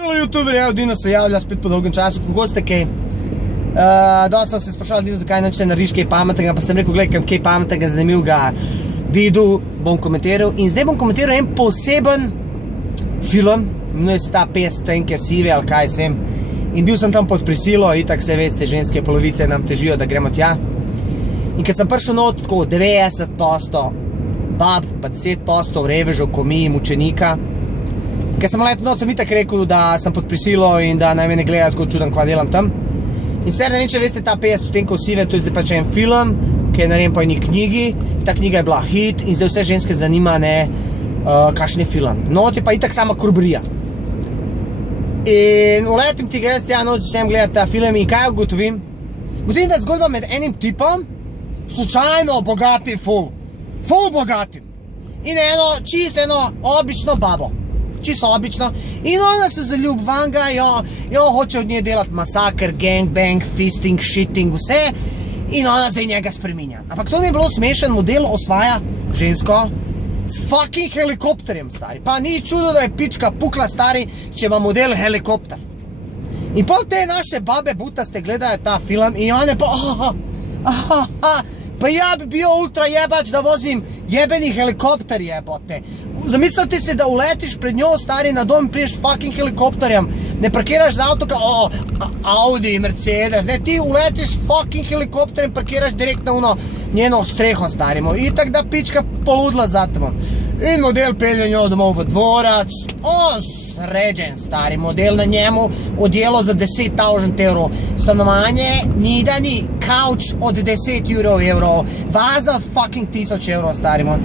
YouTuber, evo, Dino se javlja spet po dolgem času, kako ste kaj? Dosti sem se sprašal, Dino, zakaj neče narediš kaj pametnega, pa sem rekel, gledaj, kaj pametnega, zanimivega videl, bom komentiral. In zdaj bom komentiral en poseben film, imenuje se ta 50 tenke sive, ali kaj sem. In bil sem tam pod prisilo, itak se veste, ženske polovice nam težijo, da gremo tja. In ker sem prišel not, tako 90% bab, pa 10% revežev, komi, mučenika. Ker sem let noč, sem itak rekel, da sem pod prisilo in da naj me ne gledajo, tako čudem, kva delam tam. In sicer, ne vem, če veste, ta 50 tenkov sive, to je zdaj pač en film, ki je narejen po eni knjigi. Ta knjiga je bila hit in zdaj vse ženske zanima, ne, kakšen je film. Not je pa itak sama kurbrija. In uletim ti grez tja, noč začnem gledati ta film in kaj ugotovim? Ugotovim, da je zgodba med enim tipom, slučajno bogatim ful bogatim. In čisto eno obično babo. Čisto obično. In ona se zaljubi vanga, jo hoče od nje delati masakr, gangbang, fisting, shitting, vse. In ona zdaj njega spreminja. Ampak to mi je bilo smešen, model osvaja žensko s fucking helikopterjem, stari. Pa ni čudo, da je pička pukla, stari, če ima model helikopter. In pol te naše babe butaste gledajo ta film in one pa pa ja bi bio ultra jebač da vozim jebeni helikopter jebote. Zamislite se, da uletiš pred njo, stari, na dom, priješ fucking helikopterjem, ne parkiraš za auto kao Audi, Mercedes, ne, ti uletiš fucking helikopterjem, parkiraš direkt na njeno streho, starimo, i tak da pička poludla za tamo. In model pelje njo domov v dvorac, on sređen, stari, model na njemu, odjelo za 10.000 evrov, stanovanje, nidani, kauč od 10 evrov, vaza od fucking 1000 evrov, starimo.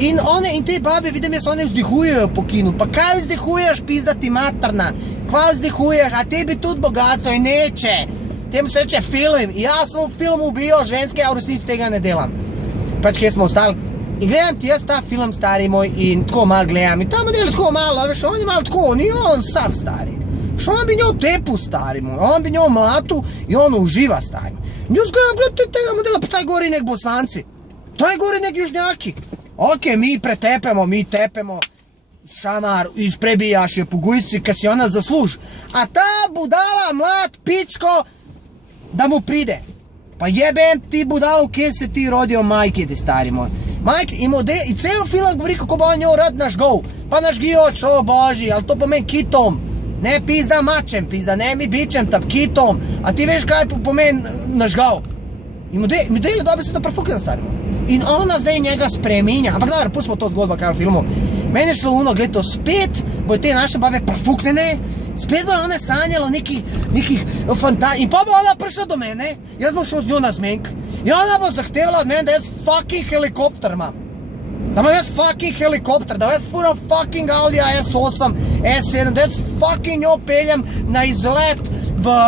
In te babe, vidim jaz, one vzdihujejo po kinu. Pa kaj vzdihuješ, pizda ti materna? Kva vzdihuješ? A tebi tudi bogatstvo in neče. Temu se reče film. Jaz sem v filmu bio ženske, a v resnici tega ne delam. Pač kje smo ostali. In gledam ti jaz ta film, stari moj, in tako malo gledam. In ta model je tako malo, veš, on je malo tako, ni on sav, stari. Veš, on bi njo tepu, stari moj. On bi njo mlatu in on uživa, stari moj. Njo zgledam, gledaj tega modela, pa taj gori nek Bosanci. Taj gori nek južnjaki. Ok, mi tepemo, šamar, prebijaš je po gujci, kad si ona zasluži. A ta budala, mlad, pičko, da mu pride. Pa jebem ti budal, kje se ti rodio majke, ti stari moj. Majke, i ceo film govori kako bo on njo rad nažgov. Pa nažgijoč, o boži, ali to pomeni kitom. Ne pizda mačem, pizda, ne mi bičem, tap kitom. A ti veš kaj pomeni nažgov. I model je dobi se da prefukljeno, stari moj. In ona zdaj njega spreminja. Ampak dobro, pustimo to zgodba kaj v filmu. Meni je šlo uno, gled to, spet bojo te naše babe prefuknjene, spet bojo one sanjalo nekih fantazij. In pa bo ona prišla do mene, jaz bom šel z njo na zmenk, in ona bo zahtevala od mene, da jaz fucking helikopter imam. Da imam jaz fucking helikopter, da jaz furam fucking Audi S8, S7, da jaz fucking njo peljem na izlet v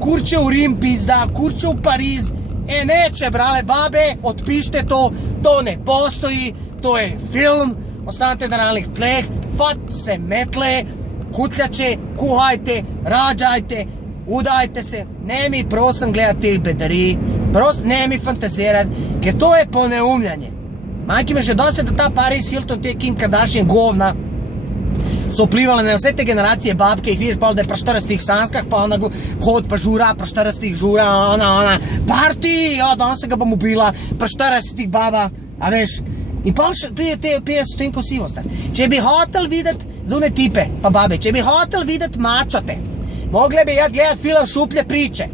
kurčev Rim, pizda, kurčev Pariz. Neče, brale, babe, otpište to ne postoji, to je film, ostanite na realnih tleh, fat se metle, kutljače, kuhajte, rađajte, udajte se, ne mi prosim gledati teh bedari, ne mi fantazirati, ker to je poneumljanje. Majke me že dosti, da ta Paris Hilton, te Kim Kardashian govna, so vplivali na vse te generacije babke, jih vidiš pa da je pri 40 sanskah, pa ona hod pa žura, pri 40 žura, ona, party, danes se ga bom ubila, pri 40 baba, a veš, in pa prije te 50 tenkov sivo, stari. Če bi hotel videti zune tipe, pa babe, če bi hotel videti mačote, mogle bi gledati film Šuplje priče.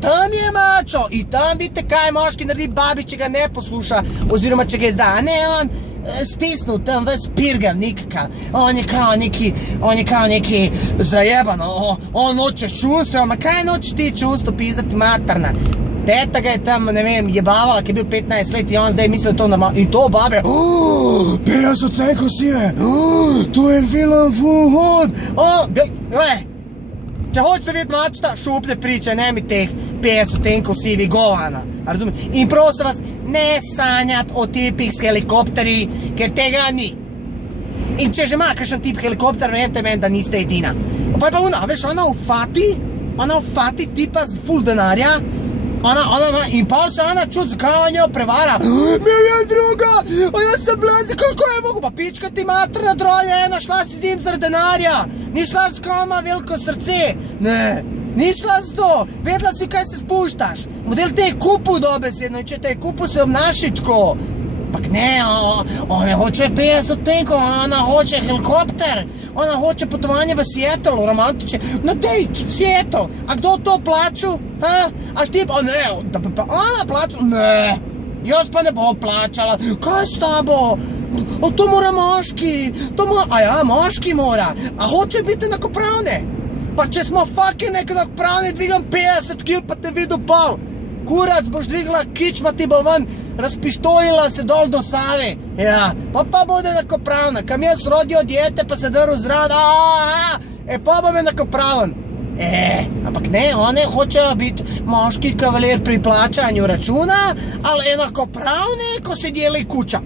Tam je mačo, in tam vidite kaj moški naredi babi, če ga ne posluša, oziroma če ga izda, a ne on, stisnul tam ves pirgav nikakav, on je kao neki zajebano, on noče čustvo, ma kaj nočeš ti čustvo, pizdati materna. Teta ga je tam, ne vem, jebavala, ki je bil 15 let i on zdaj misli da to normalno. In to babe, 50 tenkov sive, to je film full hod, če hoćete vidjeti mačta, Šuplje priče, ne mi teh 50 tenkov sivi govana, razumijete? In prosim vas, ne sanjati o tipih s helikopteri, ker tega ni. In če že ima kakšen tip helikopter, verjemte meni, da niste edina. Pa je pa ona, veš, ona ufati tipa z full denarja, in pol se ona čut, zakaj on jo prevara. Imel je druga, a jaz sem blazi, kako je mogo, pa pička ti materna drolja, ena šla si z njim zaradi denarja, ni šla s ko ima veliko srce, ne, ni šla z to, vedela si kaj se spuštaš, model te je kupil dobesedno in če te je kupil se obnaši tako. Pak ne, ona hoče 50 tenkov, ona hoče helikopter, ona hoče potovanje v Seattle, romantične, na dejt, Seattle, a kdo to plaču? A štip, ne, da bi pa ona plačala, ne, jaz pa ne bom plačala, kaj s tabo? To mora moški, a ja, moški mora, a hoče biti enakopravne? Pa če smo fucking enakopravni, dvigam 50 kil, pa te vidu pol. Kurac, boš dvigla kičma, ti bo ven, razpištolila se dol do Save. Ja, pa bude enakopravna. Kam jaz rodijo djete, pa se drl zraven, pa bom enakopraven. Ampak ne, one hočejo biti moški kavaler pri plačanju računa, ali enakopravne, ko se dijeli kuća.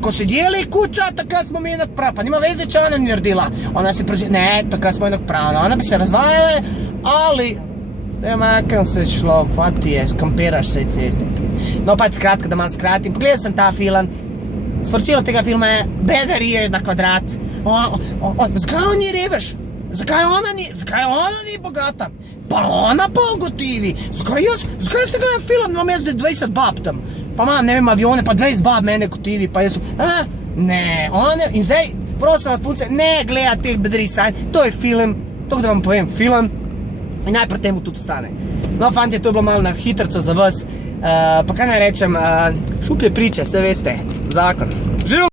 Ko se dijeli kuća, takrat smo mi enakopravni. Pa nima veze, če ona ni naredila. Ona se ne, takrat smo enakopravni. Ona bi se razvajale, ali... Da makam se človek, kva ti je, skampiraš sred ceste. No pač skratka, da malo skratim, pogledal sem ta film, sporočilo tega filma je bedarije na kvadrat. Zakaj on ni revež? Zakaj ona ni bogata? Pa ona pa gotivi. Zakaj jaz te gledam film, imam jaz 20 bab tam. Pa imam, ne vem, avione, pa 20 bab mene gotivi, pa jaz tu, ne, one, in zdaj, prosim vas punce, ne gledati teh bedarij sanj, to je film, to da vam povem, film, in najprej temu tudi ostane. No, fantje, to je bilo malo na hitrco za vas, pa kaj naj rečem, šuplje priče, vse veste, zakon. Živ!